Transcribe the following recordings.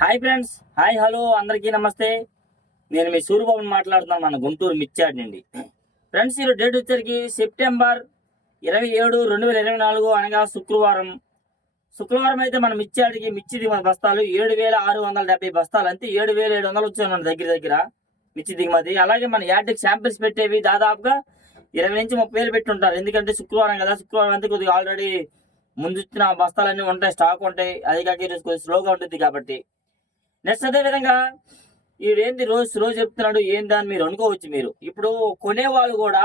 Hi friends hi hello అందరికీ నమస్తే. నేను మీ సూర్యబాబు మాట్లాడుతున్నాను మన గుంటూరు మిర్చాడ్ నుండి. ఫ్రెండ్స్ ఈరోజు డేట్ వచ్చరికి సెప్టెంబర్ ఇరవై ఏడు రెండు వేల ఇరవై నాలుగు అనగా శుక్రవారం. శుక్రవారం అయితే మన మిర్చాడికి మిర్చి దిగుమతి బస్తాలు ఏడు వేల ఆరు వందల డెబ్బై బస్తాలు అంతే ఏడు వేల ఏడు వందలు వచ్చాయి మన దగ్గర దగ్గర మిర్చి దిగుమతి. అలాగే మన యాడ్కి శాంపిల్స్ పెట్టేవి దాదాపుగా ఇరవై నుంచి ముప్పై వేలు పెట్టి ఉంటారు. ఎందుకంటే శుక్రవారం కదా శుక్రవారం అంతా కొద్దిగా ఆల్రెడీ ముందు వచ్చిన బస్తాలన్నీ ఉంటాయి స్టాక్ ఉంటాయి. అది కాక ఈరోజు కొద్దిగా స్లోగా ఉంటుంది కాబట్టి. నెక్స్ట్ అదే విధంగా ఏంది రోజు రోజు చెప్తున్నాడు ఏంది అని మీరు అనుకోవచ్చు మీరు. ఇప్పుడు కొనే వాళ్ళు కూడా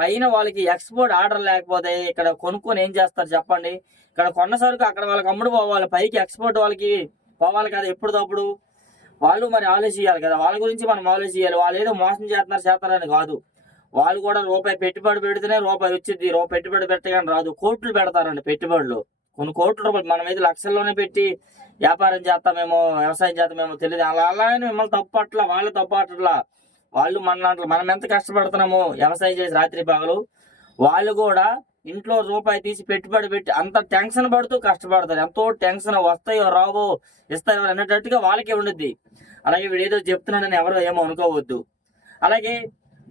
పైన వాళ్ళకి ఎక్స్పోర్ట్ ఆర్డర్ లేకపోతే ఇక్కడ కొనుక్కొని ఏం చేస్తారు చెప్పండి? ఇక్కడ కొన్న సరుకు అక్కడ వాళ్ళకి అమ్ముడు పోవాలి పైకి ఎక్స్పోర్ట్ వాళ్ళకి పోవాలి కదా ఎప్పుడుదప్పుడు వాళ్ళు మరి ఆలోచించాలి కదా. వాళ్ళ గురించి మనం ఆలోచించాలి వాళ్ళు ఏదో మోసం చేస్తున్నారు చేస్తారని కాదు. వాళ్ళు కూడా రూపాయి పెట్టుబడి పెడితేనే రూపాయి వచ్చింది రూపాయి పెట్టుబడి పెట్టగానే రాదు. కోట్లు పెడతారండి పెట్టుబడులు. కొన్ని కోట్ల రూపాయలు. మనం అయితే లక్షల్లోనే పెట్టి వ్యాపారం చేస్తామేమో వ్యవసాయం చేస్తామేమో తెలియదు. అలా అలాగే మిమ్మల్ని తప్పట్లా వాళ్ళు తప్పట్లా వాళ్ళు మన దాంట్లో మనం ఎంత కష్టపడుతున్నామో వ్యవసాయం చేసి రాత్రి పగలు వాళ్ళు కూడా ఇంట్లో రూపాయి తీసి పెట్టుబడి పెట్టి అంత టెన్షన్ పడుతూ కష్టపడతారు. ఎంతో టెన్షన్ వస్తాయో రావో ఇస్తాయో అనేటట్టుగా వాళ్ళకే ఉండుద్ది. అలాగే వీడు ఏదో చెప్తున్నాడని ఎవరు ఏమో అనుకోవద్దు. అలాగే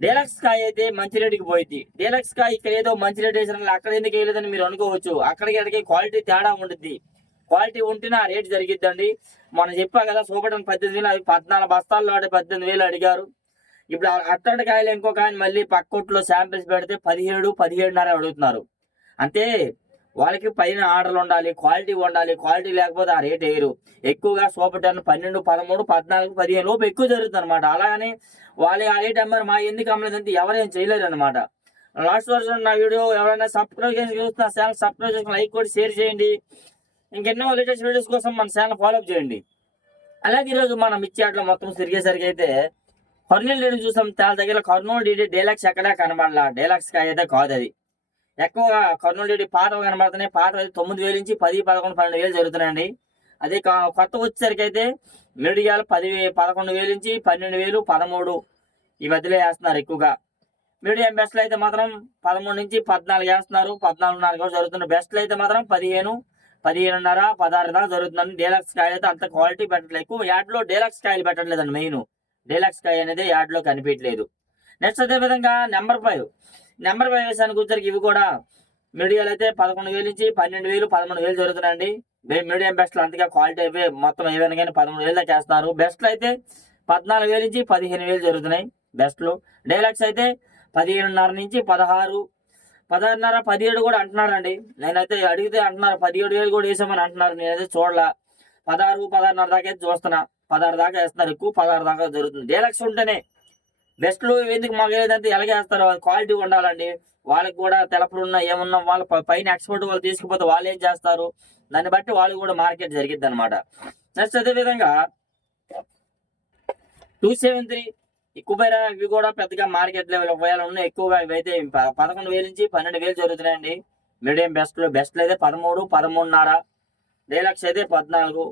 డీలక్స్ కాయ అయితే మంచి రేటుకి పోయింది డీలక్స్ కాయ ఇక్కడ ఏదో మంచి రేట్ వేసిన అక్కడ ఎందుకు వేయలేదని మీరు అనుకోవచ్చు. అక్కడికి అక్కడికి క్వాలిటీ తేడా ఉంటుంది క్వాలిటీ ఉంటేనే ఆ రేట్ జరిగిద్దండి. మనం చెప్పా కదా సూపటన్ పద్దెనిమిది వేలు అవి పద్నాలుగు బస్తాల్లో ఆడే పద్దెనిమిది వేలు అడిగారు. ఇప్పుడు ఆ అట్టడి కాయలు ఇంకో కాయని మళ్ళీ పక్కొట్లో శాంపిల్స్ పెడితే పదిహేడు పదిహేడున్నర అడుగుతున్నారు. అంటే వాళ్ళకి పైన ఆర్డర్లు ఉండాలి క్వాలిటీ ఉండాలి క్వాలిటీ లేకపోతే ఆ రేట్ వేయరు. ఎక్కువగా సూపర్ టెన్ పన్నెండు పదమూడు పద్నాలుగు పదిహేను లోపు ఎక్కువ జరుగుతుంది అనమాట అలాగని వాళ్ళు ఆ రేట్ అమ్మారు మా ఎందుకు అమ్మలేదంటే ఎవరేం చేయలేరు అనమాట లాస్ట్ వర్షన్ నా వీడియో ఎవరైనా సబ్స్క్రైబ్ చేసి చూస్తున్న ఛానల్ సబ్స్క్రైబ్ చేసుకుని లైక్ కూడా షేర్ చేయండి. ఇంకెన్నో లేటెస్ట్ వీడియోస్ కోసం మన ఛానల్ ఫాలో అప్ చేయండి. అలాగే ఈరోజు మనం ఇచ్చేట్లో మొత్తం తిరిగేసరికి అయితే కర్నూలు డీడీ చూసాం. చాలా దగ్గర కర్నూలు డీడీ డేలక్స్ ఎక్కడా కనబడాల. డేలక్స్ కాయ అయితే కాదు అది. ఎక్కువగా కర్నూలు డీడీ పాత కనబడుతున్నాయి. పాత అయితే తొమ్మిది వేలు నుంచి పది పదకొండు పన్నెండు వేలు జరుగుతున్నాయండి. అదే కా- కొత్త వచ్చేసరికి అయితే మీడియాలు పది పదకొండు వేలు నుంచి పన్నెండు వేలు పదమూడు ఈ మధ్యలో వేస్తున్నారు ఎక్కువగా. మీడియం బెస్ట్లు అయితే మాత్రం పదమూడు నుంచి పద్నాలుగు వేస్తున్నారు. పద్నాలుగున్నర కూడా జరుగుతున్నారు బెస్ట్లు అయితే మాత్రం పదిహేను పదిహేనున్నర పదహారు దాకా జరుగుతుందండి. డీలక్స్ కాయలు అయితే అంత క్వాలిటీ పెట్టట్లేదు. ఎక్కువ యాడ్లో డీలక్స్ కాయలు పెట్టట్లేదండి మెయిన్. డీలక్స్ కాయ అనేది యాడ్లో కనిపించలేదు నెక్స్ట్ అదే విధంగా నెంబర్ ఫైవ్. నెంబర్ ఫైవ్ వేసానికి వచ్చరికి ఇవి కూడా. మీడియాలు అయితే పదకొండు వేలు నుంచి పన్నెండు వేలు పదమూడు వేలు జరుగుతున్నాయండి. మీడియం బెస్ట్లు అంతగా క్వాలిటీ అయిపోయి మొత్తం ఏదైనా కానీ పదమూడు వేలు దాకా బెస్ట్లు అయితే పద్నాలుగు వేలు నుంచి పదిహేను వేలు జరుగుతున్నాయి బెస్ట్లు. డైలాక్స్ అయితే పదిహేనున్నర నుంచి పదహారు పదహారున్నర పదిహేడు కూడా అంటున్నారండి. నేనైతే అడిగితే అంటున్నారు పదిహేడు వేలు కూడా వేసామని అంటున్నారు. నేనైతే చూడలా. పదహారు పదహారున్నర దాకా అయితే చూస్తున్నా. పదహారు దాకా వేస్తున్నారు ఎక్కువ పదహారు దాకా జరుగుతుంది. డైలాక్స్ ఉంటేనే బెస్ట్లు ఎందుకు మాకు ఏదంటే ఎలాగేస్తారు క్వాలిటీ ఉండాలండి. వాళ్ళకి కూడా తెలపరున్నా ఏమున్నా వాళ్ళ పైన ఎక్స్పర్ట్ వాళ్ళు తీసుకుపోతే వాళ్ళు ఏం చేస్తారు? దాన్ని బట్టి వాళ్ళు కూడా మార్కెట్ జరిగిద్ది అనమాట నెక్స్ట్ అదే విధంగా టూ సెవెన్ త్రీ ఈ కుబేరా ఇవి కూడా పెద్దగా మార్కెట్ లెవెల్ ఒకవేళ ఉన్నాయి. ఎక్కువగా ఇవైతే పదకొండు వేలు నుంచి పన్నెండు వేలు జరుగుతున్నాయండి. మీడియం బెస్ట్లో బెస్ట్లు అయితే పదమూడు పదమూడున్నర డైలాక్స్ అయితే పద్నాలుగు.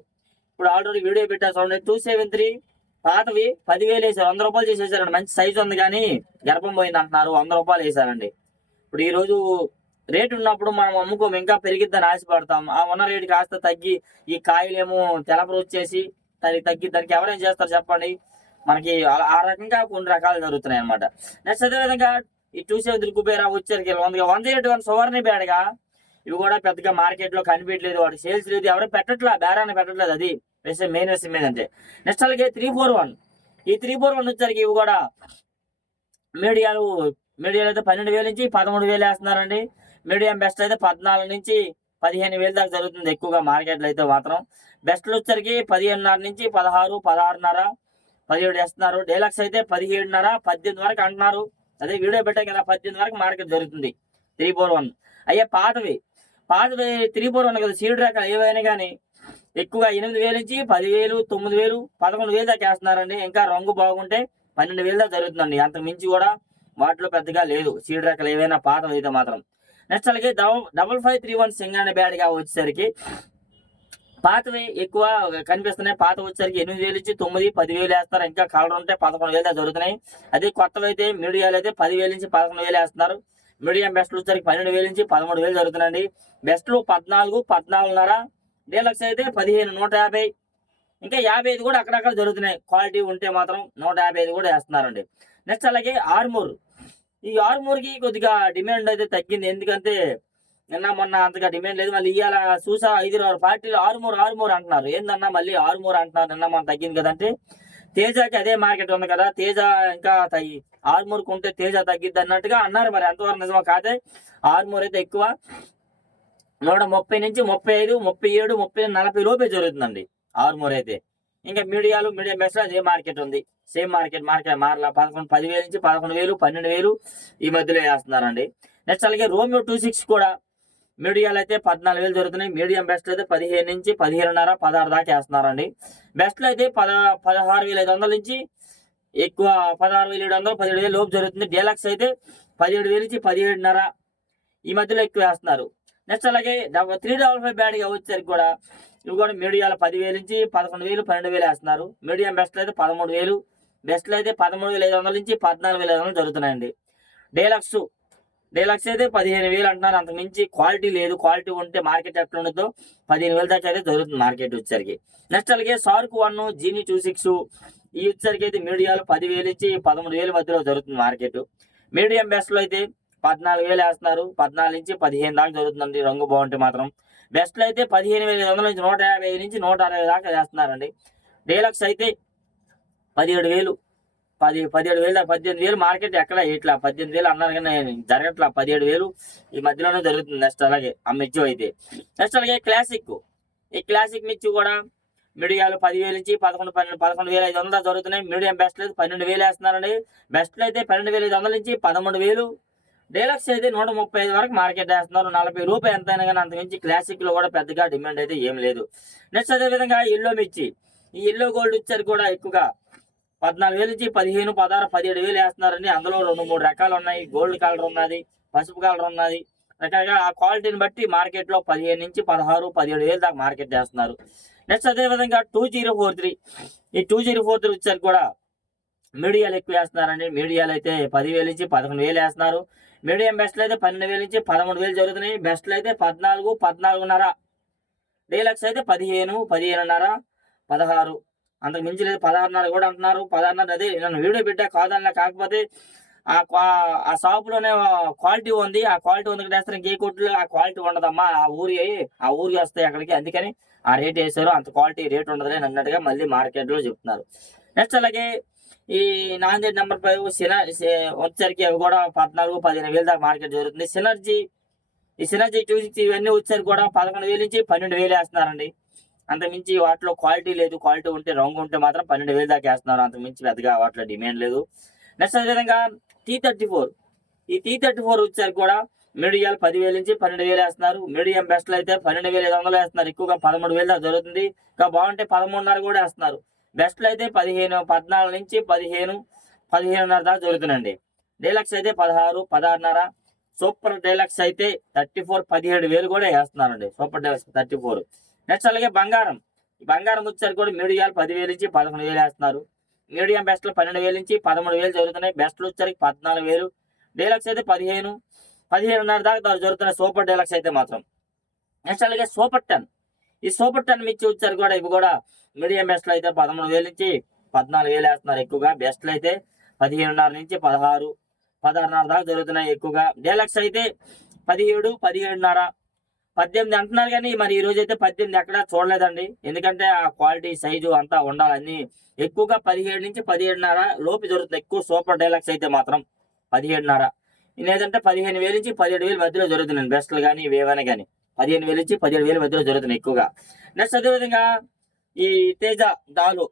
ఇప్పుడు ఆల్రెడీ వీడియో పెట్టా చూడండి. టూ సెవెన్ త్రీ పాతవి పదివేలు వేసారు వంద రూపాయలు చేసేసారండి. మంచి సైజు ఉంది కానీ గర్భం పోయింది అంటున్నారు. వంద రూపాయలు వేసారండి. ఇప్పుడు ఈ రోజు రేటు ఉన్నప్పుడు మనం అమ్ముకోము. ఇంకా పెరిగిద్దని ఆశపడతాం ఆ ఉన్న రేటు కాస్త తగ్గి ఈ కాయలేమో తెలపరు వచ్చేసి దానికి తగ్గి దానికి ఎవరేం చేస్తారు చెప్పండి? మనకి ఆ- రకంగా కొన్ని రకాలు జరుగుతున్నాయి అనమాట నెక్స్ట్ అదే విధంగా ఈ టూ సెవెన్ త్రీ కుబేరా వచ్చేసరికి వంద వంద ఎయిట్ వన్ సువర్ణ బేడగా ఇవి కూడా పెద్దగా మార్కెట్లో కనిపించలేదు వాటి సేల్స్ లేదు. ఎవరు పెట్టట్లా? బేరాన్ని పెట్టట్లేదు అది. వేసే మెయిన్ విషయం ఏంటంటే నెక్స్ట్ అలాగే త్రీ ఫోర్ వన్ ఈ త్రీ ఫోర్ వన్ వచ్చేసరికి ఇవి కూడా మీడియాలు మీడియాలు అయితే పన్నెండు వేల నుంచి పదమూడు వేలు వేస్తున్నారండి. మీడియం బెస్ట్ అయితే పద్నాలుగు నుంచి పదిహేను వేలు దాకా జరుగుతుంది ఎక్కువగా మార్కెట్లో అయితే మాత్రం. బెస్ట్లు వచ్చరికి పదిహేనున్నర నుంచి పదహారు పదహారున్నర పదిహేడు వేస్తున్నారు. డైలాక్స్ అయితే పదిహేడున్నర పద్దెనిమిది వరకు అంటున్నారు. అదే వీడియో పెట్టాం కదా పద్దెనిమిది వరకు మార్కెట్ జరుగుతుంది త్రీ ఫోర్ వన్ అయ్యే పాతవి. పాతవి త్రీ ఫోర్ వన్ కదా సీడ్ రకాలు ఏవైనా కానీ ఎక్కువగా ఎనిమిది వేల నుంచి పదివేలు తొమ్మిది వేలు పదకొండు వేలు దాకా వేస్తున్నారండి. ఇంకా రంగు బాగుంటే పన్నెండు వేలు దాకా జరుగుతుందండి. అంతకు మించి కూడా వాటిలో పెద్దగా లేదు. సీడ్ రకాలు ఏవైనా పాత అయితే మాత్రం. నెక్స్ట్ అలాగే డబల్ ఫైవ్ త్రీ వన్ సింగానే బ్యాడ్గా వచ్చేసరికి పాతవి ఎక్కువ కనిపిస్తున్నాయి. పాత వచ్చేసరికి ఎనిమిది వేలు నుంచి తొమ్మిది పది వేలు వేస్తారు ఇంకా కలర్ ఉంటే పదకొండు వేలు దాకా జరుగుతున్నాయి. అదే కొత్తవి అయితే మీడియాలు అయితే పదివేల నుంచి పదకొండు వేలు వేస్తున్నారు. మీడియం బెస్ట్లు వచ్చేసరికి పన్నెండు వేల నుంచి పదమూడు వేలు జరుగుతున్నాయండి. బెస్ట్లు పద్నాలుగు పద్నాలుగున్నర డీలక్స్ అయితే పదిహేను నూట యాభై. ఇంకా యాభై ఐదు కూడా అక్కడక్కడ జరుగుతున్నాయి. క్వాలిటీ ఉంటే మాత్రం నూట యాభై ఐదు కూడా వేస్తున్నారండి. నెక్స్ట్ అలాగే ఆర్మూర్. ఈ ఆర్మూర్కి కొద్దిగా డిమాండ్ అయితే తగ్గింది. ఎందుకంటే నిన్న మొన్న అంతగా డిమాండ్ లేదు. మళ్ళీ ఇవాళ చూసా ఐదు ఆరు పార్టీలు ఆరుమూరు ఆరుమూరు అంటున్నారు. ఏందన్నా మళ్ళీ ఆరుమూరు అంటున్నారు? నిన్న మొన్న తగ్గింది కదంటే తేజాకి అదే మార్కెట్ ఉంది కదా. తేజ ఇంకా తగ్గి ఆరుమూరుకు ఉంటే తేజ తగ్గిద్ది అన్నట్టుగా అన్నారు మరి. ఎంతవరకు నిజమో కాదే? ఆరుమూరు అయితే ఎక్కువ. నూట ముప్పై నుంచి ముప్పై ఐదు ముప్పై ఏడు ముప్పై నలభై లోపే జరుగుతుందండి. ఆరుమూరు అయితే. ఇంకా మీడియాలు మీడియం మెసేజ్ ఏ మార్కెట్ ఉంది? సేమ్ మార్కెట్ మార్కెట్ మారలా. పదకొండు పదివేలు నుంచి పదకొండు వేలు పన్నెండు వేలు ఈ మధ్యలో వేస్తున్నారండి. నెక్స్ట్ అలాగే రోమియో టూ సిక్స్ కూడా మీడియాలు అయితే పద్నాలుగు వేలు జరుగుతున్నాయి. మీడియం బెస్ట్ అయితే పదిహేను నుంచి పదిహేనున్నర పదహారు దాకా వేస్తున్నారండి. బెస్ట్లో అయితే పద పదహారు వేల ఐదు వందల నుంచి ఎక్కువ పదహారు వేల ఏడు వందలు పదిహేడు వేలు లోపు జరుగుతుంది. డీలక్స్ అయితే పదిహేడు వేలు నుంచి పదిహేడున్నర ఈ మధ్యలో ఎక్కువ వేస్తున్నారు. నెక్స్ట్ అలాగే డబల్ త్రీ డబల్ ఫైవ్ బ్యాడ్గా వచ్చేసరికి కూడా ఇవి కూడా మీడియాలో పదివేలు నుంచి పదకొండు వేలు పన్నెండు వేలు వేస్తున్నారు. మీడియం బెస్ట్లో అయితే పదమూడు వేలు బెస్ట్లో అయితే పదమూడు వేల ఐదు వందల నుంచి పద్నాలుగు వేల ఐదు వందలు జరుగుతున్నాయండి. డేలక్స్ డీలక్స్ అయితే పదిహేను వేలు అంటున్నారు. అంత మించి క్వాలిటీ లేదు. క్వాలిటీ ఉంటే మార్కెట్ ఎట్లా ఉండదో పదిహేను వేల దాకా అయితే జరుగుతుంది మార్కెట్ వచ్చేసరికి. నెక్స్ట్ అలాగే సార్క్ వన్ జీనీ టూ సిక్స్ ఈ వచ్చేసరికి అయితే మీడియాలో పదివేలు నుంచి పదమూడు వేల మధ్యలో జరుగుతుంది మార్కెట్. మీడియం బెస్ట్లో అయితే పద్నాలుగు వేలు వేస్తున్నారు. పద్నాలుగు నుంచి పదిహేను దాకా జరుగుతుందండి. రంగు బాగుంటే మాత్రం. బెస్ట్లో అయితే పదిహేను వేల ఐదు వందల నుంచి నూట యాభై నుంచి నూట అరవై దాకా వేస్తున్నారండి. డీలక్స్ అయితే పదిహేడు వేలు పది పదిహేడు వేలు పద్దెనిమిది వేలు మార్కెట్ ఎక్కడ ఇట్లా పద్దెనిమిది వేలు అన్నారు కానీ జరగట్లా. పదిహేడు వేలు ఈ మధ్యలోనే జరుగుతుంది నెక్స్ట్ అలాగే ఆ మిర్చి అయితే. నెక్స్ట్ అలాగే క్లాసిక్. ఈ క్లాసిక్ మిర్చి కూడా మిడియాలు పదివేలు నుంచి పదకొండు పన్నెండు పదకొండు వేల ఐదు వందలు జరుగుతున్నాయి. మీడియం బెస్ట్ అయితే పన్నెండు వేలు వేస్తున్నారండి. బెస్ట్లు అయితే పన్నెండు వేల ఐదు వందల నుంచి పదమూడు వేలు డీలక్స్ అయితే నూట ముప్పై ఐదు వరకు మార్కెట్ వేస్తున్నారు. నలభై రూపాయలు ఎంతైనా కానీ అంతకుమించి క్లాసిక్లో కూడా పెద్దగా డిమాండ్ అయితే ఏం లేదు. నెక్స్ట్ అదే విధంగా ఎల్లో మిర్చి. ఈ ఎల్లో గోల్డ్ ఇచ్చారు కూడా ఎక్కువగా. పద్నాలుగు వేలు నుంచి పదిహేను పదహారు పదిహేడు వేలు వేస్తున్నారండి. అందులో రెండు మూడు రకాలు ఉన్నాయి. గోల్డ్ కలర్ ఉన్నది పసుపు కలర్ ఉన్నది. రకరకాల ఆ క్వాలిటీని బట్టి మార్కెట్లో పదిహేను నుంచి పదహారు పదిహేడు వేలు దాకా మార్కెట్ చేస్తున్నారు నెక్స్ట్ అదే విధంగా టూ జీరో ఫోర్ త్రీ. ఈ టూ జీరో ఫోర్ త్రీ వచ్చారు కూడా. మీడియాలు ఎక్కువ వేస్తున్నారండి. మీడియాలు అయితే పదివేలు నుంచి పదకొండు వేలు వేస్తున్నారు. మీడియం బెస్ట్లు అయితే పన్నెండు వేలు నుంచి పదమూడు వేలు జరుగుతున్నాయి. బెస్ట్లు అయితే పద్నాలుగు పద్నాలుగున్నర. డీలక్స్ అయితే పదిహేను పదిహేనున్నర పదహారు. అంతకు మించి లేదు పదహారున్నర కూడా అంటున్నారు. పదహారున్నర అదే నన్ను వీడియో పెట్టా కాదన్న కాకపోతే ఆ క్వా- ఆ షాపులోనే క్వాలిటీ ఉంది. ఆ క్వాలిటీ ఉంది వేస్తారు ఇంకే కొట్లు ఆ క్వాలిటీ ఉండదమ్మా. ఆ ఊరి ఆ ఊరికి వస్తాయి అక్కడికి. అందుకని ఆ రేట్ వేసారు అంత క్వాలిటీ రేట్ ఉండదులే అన్నట్టుగా మళ్ళీ మార్కెట్లో చెప్తున్నారు. నెక్స్ట్ అలాగే ఈ నాందేడ్ నెంబర్ ఫైవ్ సిన వచ్చరికి అవి కూడా పద్నాలుగు పదిహేను వేలు దాకా మార్కెట్ జరుగుతుంది. సినర్జీ ఈ సినర్జీ టూ సిక్స్ ఇవన్నీ వచ్చరికి కూడా పదకొండు వేలు నుంచి పన్నెండు వేలు వేస్తున్నారండి. అంతమించి వాటిలో క్వాలిటీ లేదు. క్వాలిటీ ఉంటే రంగు ఉంటే మాత్రం పన్నెండు వేలు దాకా వేస్తున్నారు. అంతమించి పెద్దగా వాటిలో డిమాండ్ లేదు. నెక్స్ట్ అదేవిధంగా టీ థర్టీ ఫోర్. ఈ టీ థర్టీ ఫోర్ వచ్చరికి కూడా మీడియాలు పదివేలు నుంచి పన్నెండు వేలు వేస్తున్నారు. మీడియం బెస్ట్లు అయితే పన్నెండు వేల ఐదు వందలు వేస్తున్నారు. ఎక్కువగా పదమూడు వేలు దాకా జరుగుతుంది. ఇంకా బాగుంటే పదమూడున్నర కూడా వేస్తున్నారు. బెస్ట్లు అయితే పదిహేను పద్నాలుగు నుంచి పదిహేను పదిహేనున్నర దాకా జరుగుతుందండి. డీలక్స్ అయితే పదహారు పదహారున్నర. సూపర్ డీలక్స్ అయితే థర్టీ ఫోర్ పదిహేడు వేలు కూడా వేస్తున్నారండి. Super deluxe thirty four. Next అలాగే బంగారం. బంగారం వచ్చేసరికి కూడా మీడియాలు పదివేలు నుంచి పదకొండు వేలు వేస్తున్నారు. మీడియం బెస్ట్లు పన్నెండు వేలు నుంచి పదమూడు వేలు జరుగుతున్నాయి. బెస్ట్లు వచ్చేసరికి పద్నాలుగు వేలు. డీలక్స్ అయితే పదిహేను పదిహేనున్నర దాకా జరుగుతున్నాయి సూపర్ డీలక్స్ అయితే మాత్రం. నెక్స్ట్ అలాగే సూపర్ టెన్. ఈ సూపర్ టెన్ మిర్చి వచ్చారు కూడా ఇవి కూడా మీడియం బెస్ట్లు అయితే పదమూడు వేలు నుంచి పద్నాలుగు వేలు వేస్తున్నారు ఎక్కువగా. బెస్ట్లు అయితే పదిహేనున్నర నుంచి పదహారు పదహారున్నర దాకా జరుగుతున్నాయి ఎక్కువగా. డీలక్స్ అయితే పదిహేడు పదిహేడున్నర పద్దెనిమిది అంటున్నారు కానీ మరి ఈ అయితే పద్దెనిమిది ఎక్కడా చూడలేదండి. ఎందుకంటే ఆ క్వాలిటీ సైజు అంతా ఉండాలని ఎక్కువగా పదిహేడు నుంచి పదిహేడున్నర లోపు జరుగుతుంది. ఎక్కువ సూపర్ డైలాక్స్ అయితే మాత్రం పదిహేడున్నర. లేదంటే పదిహేను వేలు నుంచి పదిహేడు వేలు మధ్యలో జరుగుతున్నాయి. బెస్ట్లు కానీ ఇవేమైనా కానీ పదిహేను వేలు నుంచి పదిహేడు వేల మధ్యలో జరుగుతున్నాయి ఎక్కువగా. నెక్స్ట్ అదేవిధంగా ఈ తేజ దాలు.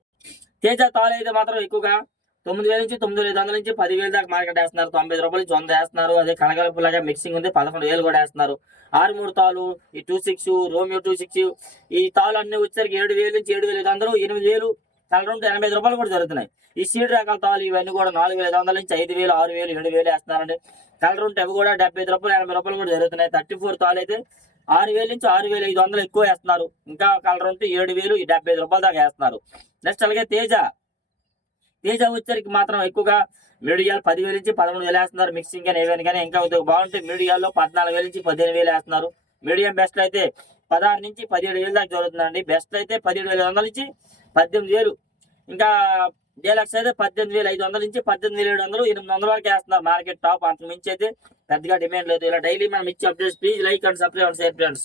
తేజ తాలు అయితే మాత్రం ఎక్కువగా తొమ్మిది వేల నుంచి తొమ్మిది వేల ఐదు వందల నుంచి పదివేలు దాకా మార్కెట్ వేస్తున్నారు. తొంభై ఐదు రూపాయల నుంచి వంద వేస్తున్నారు. అదే కనకలపులాగా మిక్సింగ్ ఉంది. పదకొండు వేలు కూడా వేస్తున్నారు. ఆరు మూడు తాలు ఈ two six Romeo two six ఈ తాలు అన్ని వచ్చేసరికి ఏడు వేలు నుంచి ఏడు వేల ఐదు వందలు ఎనిమిది వేలు కలర్ ఎనభై ఐదు రూపాయలు కూడా జరుగుతున్నాయి. ఈ సీడ్ రకాల తాలు ఇవన్నీ కూడా నాలుగు వేల ఐదు వందల నుంచి ఐదు వేలు ఆరు వేలు ఏడు వేలు వేస్తున్నారండి. కలర్ ఉంటే అవి కూడా డెబ్బై ఐదు రూపాయలు ఎనభై రూపాయలు కూడా జరుగుతున్నాయి. థర్టీ ఫోర్ తాలు అయితే ఆరు వేల నుంచి ఆరు వేల ఐదు వందలు ఎక్కువ వేస్తున్నారు. ఇంకా కలర్ ఉంటే ఏడు వేలు ఈ డెబ్బై ఐదు రూపాయల దాకా వేస్తున్నారు. నెక్స్ట్ అలాగే తేజ. తేజ వచ్చరికి మాత్రం ఎక్కువగా మీడియాలు పదివేల నుంచి పదమూడు వేలు వేస్తున్నారు. మిక్సింగ్ కానీ ఏవైనా కానీ ఇంకా బాగుంటే మీడియాలో పద్నాలుగు వేల నుంచి పదిహేను వేలు వేస్తున్నారు. మీడియం బెస్ట్ అయితే పదహారు నుంచి పదిహేడు వేలు దాకా జరుగుతుందండి. బెస్ట్ అయితే పదిహేడు వేల వందల నుంచి పద్దెనిమిది వేలు. ఇంకా డీలక్స్ అయితే పద్దెనిమిది వేలు ఐదు వందల నుంచి పద్దెనిమిది వేల ఏడు వందలు ఎనిమిది వందల వరకు వేస్తున్నారు. మార్కెట్ టాప్ అంత మించి అయితే పెద్దగా డిమాండ్ లేదు. ఇలా డైలీ మనం ఇచ్చే updates please like and subscribe and share friends